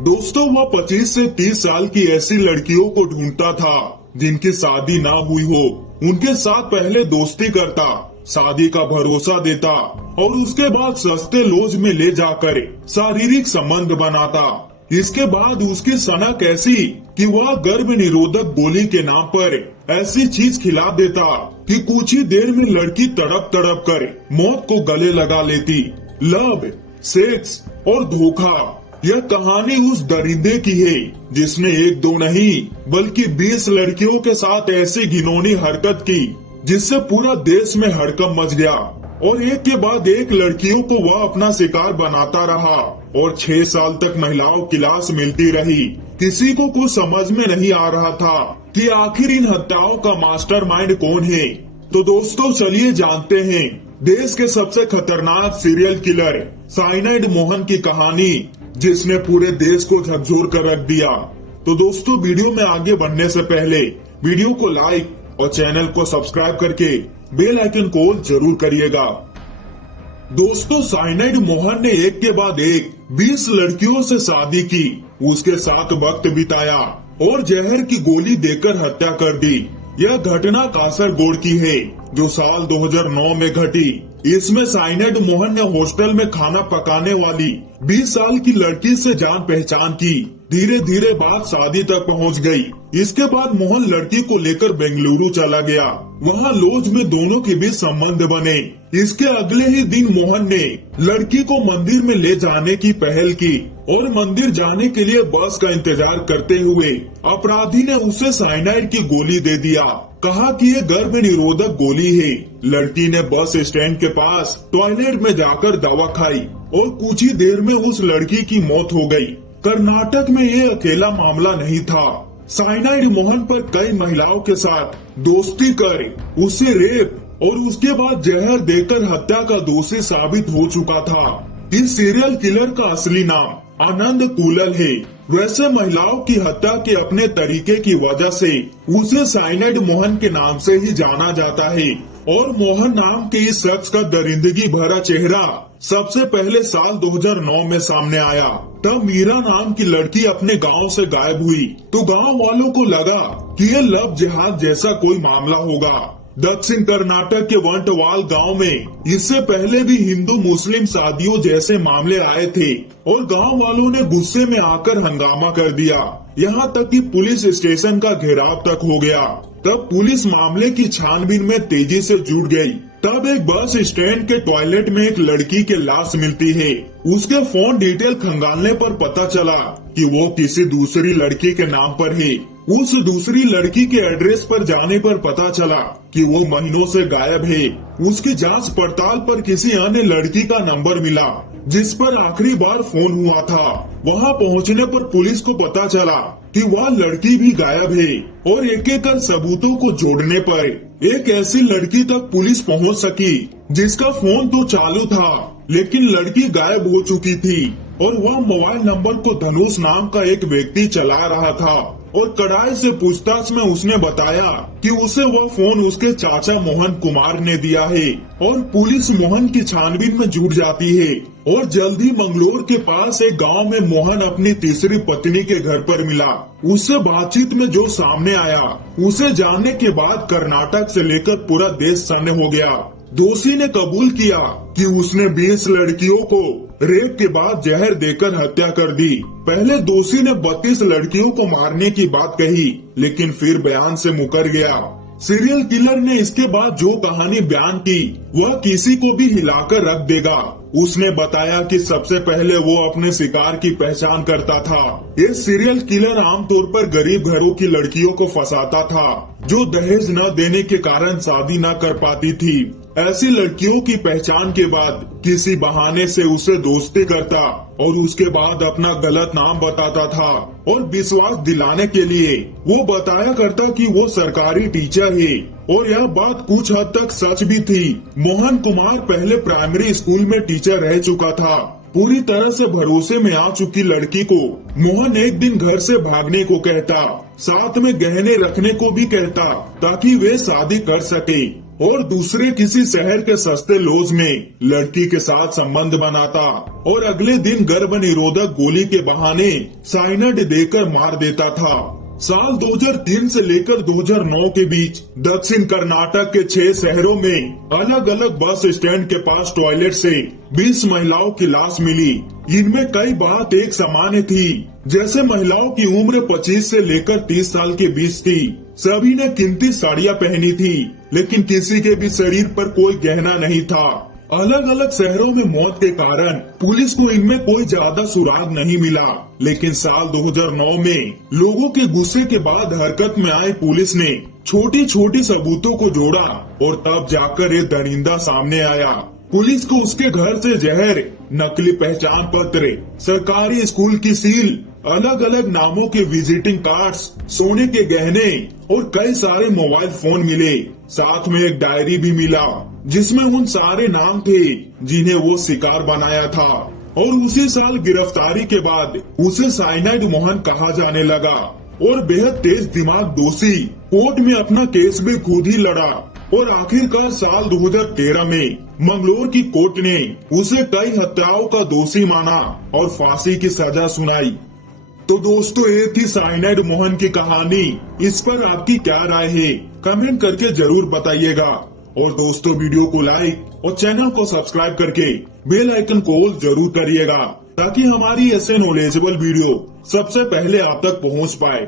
दोस्तों वह 25 से 30 साल की ऐसी लड़कियों को ढूंढता था जिनकी शादी ना हुई हो, उनके साथ पहले दोस्ती करता, शादी का भरोसा देता और उसके बाद सस्ते लोज में ले जाकर शारीरिक संबंध बनाता। इसके बाद उसकी सनक ऐसी कि वह गर्भ निरोधक गोली के नाम पर ऐसी चीज खिला देता कि कुछ ही देर में लड़की तड़प तड़प कर मौत को गले लगा लेती। लव, सेक्स और धोखा, यह कहानी उस दरिंदे की है जिसने एक दो नहीं बल्कि 20 लड़कियों के साथ ऐसी घिनौनी हरकत की जिससे पूरा देश में हड़कंप मच गया और एक के बाद एक लड़कियों को वह अपना शिकार बनाता रहा और 6 साल तक महिलाओं की लाश मिलती रही। किसी को कुछ समझ में नहीं आ रहा था कि आखिर इन हत्याओं का मास्टरमाइंड कौन है। तो दोस्तों चलिए जानते हैं देश के सबसे खतरनाक सीरियल किलर साइनाइड मोहन की कहानी, जिसने पूरे देश को झकझोर कर रख दिया। तो दोस्तों वीडियो में आगे बढ़ने से पहले वीडियो को लाइक और चैनल को सब्सक्राइब करके बेल आइकन को जरूर करिएगा। दोस्तों साइनाइड मोहन ने एक के बाद एक 20 लड़कियों से शादी की, उसके साथ वक्त बिताया और जहर की गोली देकर हत्या कर दी। यह घटना कासरगोड की है जो साल 2009 में घटी। इसमें साइनाइड मोहन ने हॉस्टल में खाना पकाने वाली 20 साल की लड़की से जान पहचान की। धीरे धीरे बात शादी तक पहुंच गई। इसके बाद मोहन लड़की को लेकर बेंगलुरु चला गया। वहां लॉज में दोनों के बीच संबंध बने। इसके अगले ही दिन मोहन ने लड़की को मंदिर में ले जाने की पहल की और मंदिर जाने के लिए बस का इंतजार करते हुए अपराधी ने उसे साइनाइड की गोली दे दिया। कहा कि ये गर्भ निरोधक गोली है। लड़की ने बस स्टैंड के पास टॉयलेट में जाकर दवा खाई और कुछ ही देर में उस लड़की की मौत हो गई। कर्नाटक में ये अकेला मामला नहीं था। साइनाइड मोहन पर कई महिलाओं के साथ दोस्ती कर उसे रेप और उसके बाद जहर देकर हत्या का दोषी साबित हो चुका था। इस सीरियल किलर का असली नाम आनंद कुलल है। वैसे महिलाओं की हत्या के अपने तरीके की वजह से उसे साइनाइड मोहन के नाम से ही जाना जाता है और मोहन नाम के इस शख्स का दरिंदगी भरा चेहरा सबसे पहले साल 2009 में सामने आया। तब मीरा नाम की लड़की अपने गांव से गायब हुई तो गांव वालों को लगा कि ये लव जिहाद जैसा कोई मामला होगा। दक्षिण कर्नाटक के वंटवाल गांव में इससे पहले भी हिंदू मुस्लिम शादियों जैसे मामले आए थे और गांव वालों ने गुस्से में आकर हंगामा कर दिया, यहां तक कि पुलिस स्टेशन का घेराव तक हो गया। तब पुलिस मामले की छानबीन में तेजी से जुट गई। तब एक बस स्टैंड के टॉयलेट में एक लड़की की लाश मिलती है। उसके फोन डिटेल खंगालने पर पता चला कि वो किसी दूसरी लड़की के नाम पर है। उस दूसरी लड़की के एड्रेस पर जाने पर पता चला कि वो महीनों से गायब है। उसकी जांच पड़ताल पर किसी अन्य लड़की का नंबर मिला जिस पर आखिरी बार फोन हुआ था। वहां पहुंचने पर पुलिस को पता चला कि वह लड़की भी गायब है और एक एक कर सबूतों को जोड़ने पर एक ऐसी लड़की तक पुलिस पहुंच सकी जिसका फोन तो चालू था लेकिन लड़की गायब हो चुकी थी और वह मोबाइल नंबर को धनुष नाम का एक व्यक्ति चला रहा था और कड़ाई से पूछताछ में उसने बताया कि उसे वह फोन उसके चाचा मोहन कुमार ने दिया है और पुलिस मोहन की छानबीन में जुट जाती है और जल्दी मंगलोर के पास एक गांव में मोहन अपनी तीसरी पत्नी के घर पर मिला। उससे बातचीत में जो सामने आया उसे जानने के बाद कर्नाटक से लेकर पूरा देश सन्न हो गया। दोषी ने कबूल किया कि उसने 20 लड़कियों को रेप के बाद जहर देकर हत्या कर दी। पहले दोषी ने 32 लड़कियों को मारने की बात कही लेकिन फिर बयान से मुकर गया। सीरियल किलर ने इसके बाद जो कहानी बयान की वह किसी को भी हिलाकर रख देगा। उसने बताया कि सबसे पहले वो अपने शिकार की पहचान करता था। ये सीरियल किलर आमतौर पर गरीब घरों की लड़कियों को फंसाता था जो दहेज न देने के कारण शादी न कर पाती थी। ऐसी लड़कियों की पहचान के बाद किसी बहाने से उसे दोस्ती करता और उसके बाद अपना गलत नाम बताता था और विश्वास दिलाने के लिए वो बताया करता कि वो सरकारी टीचर है और यह बात कुछ हद तक सच भी थी। मोहन कुमार पहले प्राइमरी स्कूल में टीचर रह चुका था। पूरी तरह से भरोसे में आ चुकी लड़की को मोहन एक दिन घर से भागने को कहता, साथ में गहने रखने को भी कहता ताकि वे शादी कर सके। और दूसरे किसी शहर के सस्ते लॉज में लड़की के साथ संबंध बनाता और अगले दिन गर्भ निरोधक गोली के बहाने साइनाइड देकर मार देता था। साल 2003 से लेकर 2009 के बीच दक्षिण कर्नाटक के 6 शहरों में अलग अलग बस स्टैंड के पास टॉयलेट से 20 महिलाओं की लाश मिली। इनमें कई बात एक सामान्य थी, जैसे महिलाओं की उम्र 25 से लेकर 30 साल के बीच थी। सभी ने कीमती साड़ियां पहनी थी, लेकिन किसी के भी शरीर पर कोई गहना नहीं था। अलग अलग शहरों में मौत के कारण पुलिस को इनमें कोई ज्यादा सुराग नहीं मिला, लेकिन साल 2009 में लोगों के गुस्से के बाद हरकत में आई पुलिस ने छोटी छोटी सबूतों को जोड़ा और तब जाकर ये दरिंदा सामने आया। पुलिस को उसके घर से जहर, नकली पहचान पत्र, सरकारी स्कूल की सील, अलग अलग नामों के विजिटिंग कार्ड्स, सोने के गहने और कई सारे मोबाइल फोन मिले। साथ में एक डायरी भी मिला जिसमें उन सारे नाम थे जिन्हें वो शिकार बनाया था। और उसी साल गिरफ्तारी के बाद उसे साइनाइड मोहन कहा जाने लगा और बेहद तेज दिमाग दोषी कोर्ट में अपना केस भी खुद ही लड़ा। और आखिरकार साल 2013 में मंगलोर की कोर्ट ने उसे कई हत्याओं का दोषी माना और फांसी की सजा सुनाई। तो दोस्तों, ये थी साइनाइड मोहन की कहानी। इस पर आपकी क्या राय है, कमेंट करके जरूर बताइएगा। और दोस्तों, वीडियो को लाइक और चैनल को सब्सक्राइब करके बेल आइकन को ऑल जरूर करिएगा, ताकि हमारी ऐसे नॉलेजेबल वीडियो सबसे पहले आप तक पहुंच पाए।